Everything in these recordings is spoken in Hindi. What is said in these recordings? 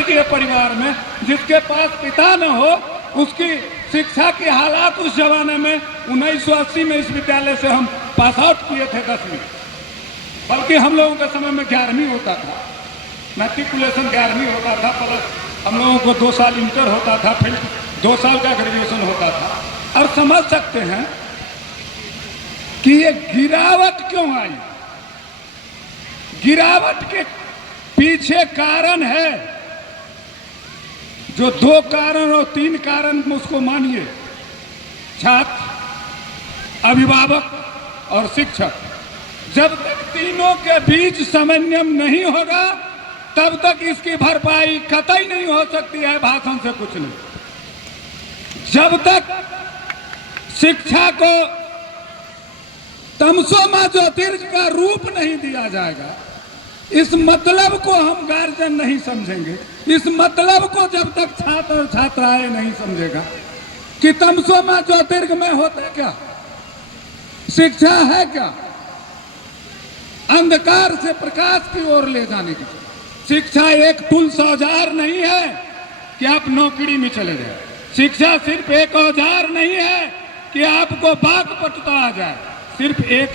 वर्गीय परिवार में जिसके पास पिता न हो, उसकी शिक्षा के हालात उस जमाने में 1980 में इस विद्यालय से हम पास आउट किए थे 10वीं, बल्कि हम लोगों के समय में 11वीं होता था, मैट्रिकुलेशन 11वीं होता था, प्लस हम लोगों को 2 साल इंटर होता था, फिर 2 साल का ग्रेजुएशन होता था। और समझ सकते हैं कि ये गिरावट क्यों आई। गिरावट के पीछे कारण है, जो 2 कारण और 3 कारण उसको मानिए, छात्र, अभिभावक और शिक्षक। जब तक तीनों के बीच समन्वय नहीं होगा तब तक इसकी भरपाई कतई नहीं हो सकती है भाषण से कुछ नहीं। जब तक शिक्षा को तमसो मा ज्योतिर्ग का रूप नहीं दिया जाएगा, इस मतलब को हम गार्जियन नहीं समझेंगे, इस मतलब को जब तक छात्र और छात्राएं नहीं समझेगा कि तमसो मा ज्योतिर्ग में होता क्या, शिक्षा है क्या, अंधकार से प्रकाश की ओर ले जाने की। शिक्षा एक टूल्स औजार नहीं है कि आप नौकरी में चले जाए। शिक्षा सिर्फ एक औजार नहीं है कि आपको बागपटुता आ जाए। सिर्फ एक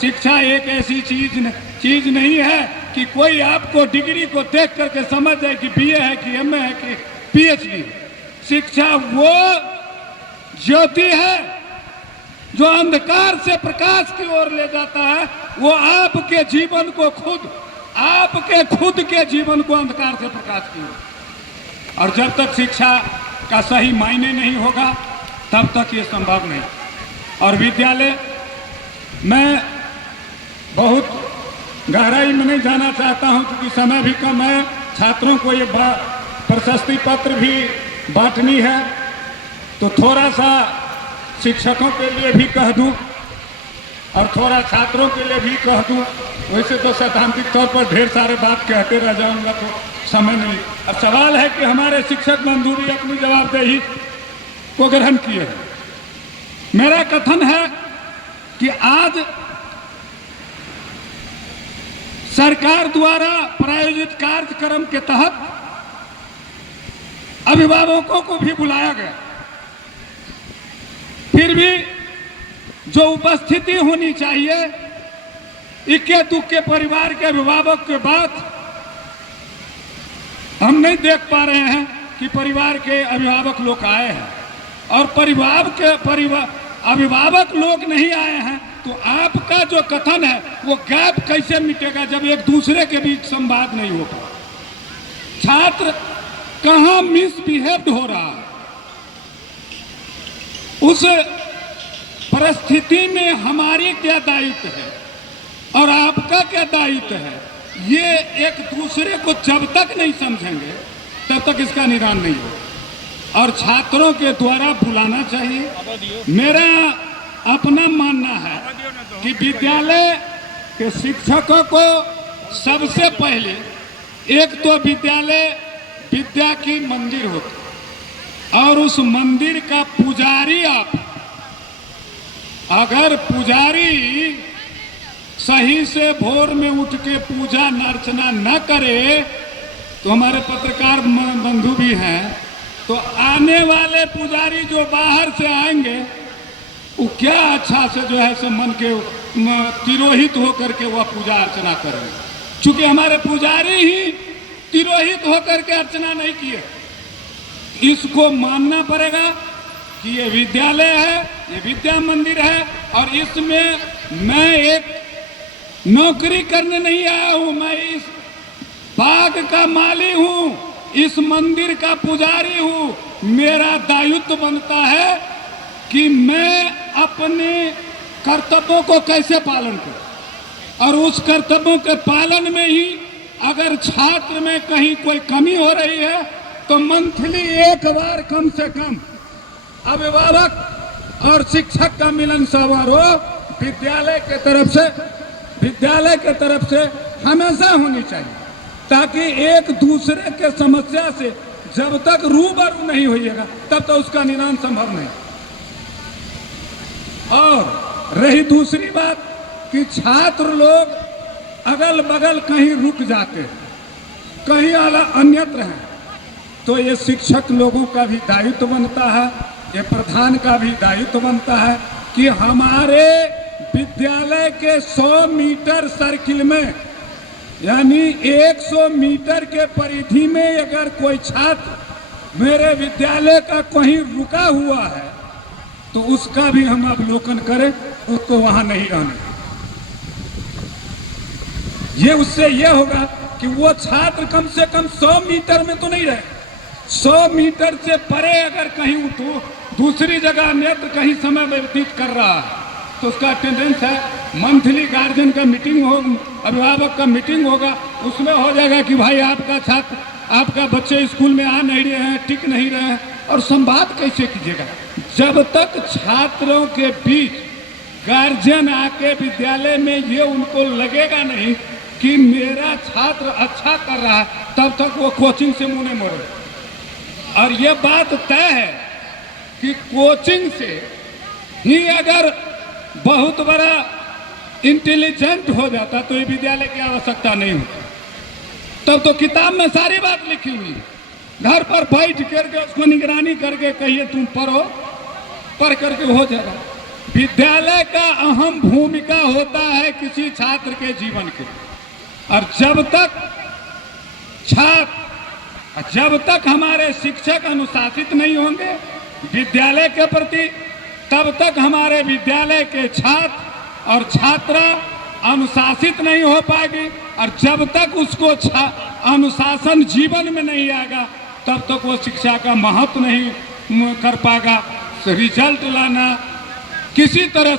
शिक्षा एक ऐसी चीज नहीं है कि कोई आपको डिग्री को देख करके समझ जाए कि बीए है कि एमए है कि पीएचडी। शिक्षा वो ज्योति है जो अंधकार से प्रकाश की ओर ले जाता है। वो आपके जीवन को आपके खुद के जीवन को अंधकार से प्रकाश की ओर। और जब तक शिक्षा का सही मायने नहीं होगा तब तक ये संभव नहीं। और विद्यालय, मैं बहुत गहराई में नहीं जाना चाहता हूं क्योंकि समय भी कम है। छात्रों को ये प्रशस्ति पत्र भी बांटनी है, तो थोड़ा सा शिक्षकों के लिए भी कह दूं और थोड़ा छात्रों के लिए भी कह दूं। वैसे तो सैद्धांतिक तौर पर ढेर सारे बात कहते रह जाऊंगा तो समय नहीं। अब सवाल है कि हमारे शिक्षक बंधु भी अपनी जवाबदेही को ग्रहण किए हैं। मेरा कथन है कि आज सरकार द्वारा प्रायोजित कार्यक्रम के तहत अभिभावकों को भी बुलाया गया, फिर भी जो उपस्थिति होनी चाहिए इक्के दुक्के परिवार के अभिभावक के बाद हम नहीं देख पा रहे हैं कि परिवार के अभिभावक लोग आए हैं। और अभिभावक लोग नहीं आए हैं तो आपका जो कथन है वो गैप कैसे मिटेगा जब एक दूसरे के बीच संवाद नहीं होगा। छात्र कहां मिसबिहेव्ड हो रहा है, उस परिस्थिति में हमारी क्या दायित्व है और आपका क्या दायित्व है, ये एक दूसरे को जब तक नहीं समझेंगे तब तक इसका निदान नहीं होगा। और छात्रों के द्वारा बुलाना चाहिए। मेरा अपना मानना है कि विद्यालय के शिक्षकों को सबसे पहले एक तो विद्यालय विद्या की मंदिर होती और उस मंदिर का पुजारी आप, अगर पुजारी सही से भोर में उठ के पूजा अर्चना न करे, तो हमारे पत्रकार बंधु भी हैं, तो आने वाले पुजारी जो बाहर से आएंगे वो क्या अच्छा से जो है सो मन के तिरोहित होकर के वह पूजा अर्चना करेंगे। चूंकि हमारे पुजारी ही तिरोहित होकर के अर्चना नहीं किए, इसको मानना पड़ेगा कि ये विद्यालय है, ये विद्या मंदिर है और इसमें मैं एक नौकरी करने नहीं आया हूं, मैं इस बाग का माली हूं, इस मंदिर का पुजारी हूं। मेरा दायित्व बनता है कि मैं अपने कर्तव्यों को कैसे पालन करूं और उस कर्तव्यों के पालन में ही अगर छात्र में कहीं कोई कमी हो रही है तो मंथली एक बार कम से कम अभिभावक और शिक्षक का मिलन समारोह विद्यालय के तरफ से हमेशा होनी चाहिए, ताकि एक दूसरे के समस्या से जब तक रूबरू नहीं होइएगा तब तक उसका निदान संभव नहीं। और रही दूसरी बात कि छात्र लोग अगल बगल कहीं रुक जाते हैं, कहीं अन्यत्र हैं, तो ये शिक्षक लोगों का भी दायित्व बनता है, ये प्रधान का भी दायित्व बनता है कि हमारे विद्यालय के 100 मीटर सर्किल में, यानी 100 मीटर के परिधि में अगर कोई छात्र मेरे विद्यालय का कहीं रुका हुआ है तो उसका भी हम अवलोकन करें, उसको वहां नहीं रहने। ये उससे ये होगा कि वो छात्र कम से कम 100 मीटर में तो नहीं रहे, 100 मीटर से परे अगर कहीं दूसरी जगह अन्यत्र कहीं समय व्यतीत कर रहा है तो उसका अटेंडेंस है। मंथली गार्जियन का मीटिंग हो, अभिभावक का मीटिंग होगा, उसमें हो जाएगा कि भाई आपका छात्र, आपका बच्चे स्कूल में आ नहीं रहे हैं, टिक नहीं रहे हैं। और संवाद कैसे कीजिएगा जब तक छात्रों के बीच गार्जियन आके विद्यालय में ये उनको लगेगा नहीं कि मेरा छात्र अच्छा कर रहा है, तब तक वो कोचिंग से मुंह नहीं मोड़े। और ये बात तय है कि कोचिंग से ही अगर बहुत बड़ा इंटेलिजेंट हो जाता तो ये विद्यालय की आवश्यकता नहीं होती। तब तो किताब में सारी बात लिखी हुई है, घर पर बैठ करके उसको निगरानी करके कहिए तुम पढ़ो, पढ़ करके हो जाएगा। विद्यालय का अहम भूमिका होता है किसी छात्र के जीवन के, और जब तक हमारे शिक्षक अनुशासित नहीं होंगे विद्यालय के प्रति, तब तक हमारे विद्यालय के छात्र और छात्रा अनुशासित नहीं हो पाएगी। और जब तक उसको अनुशासन जीवन में नहीं आएगा तब तक वो शिक्षा का महत्व नहीं कर पाएगा। रिजल्ट लाना, किसी तरह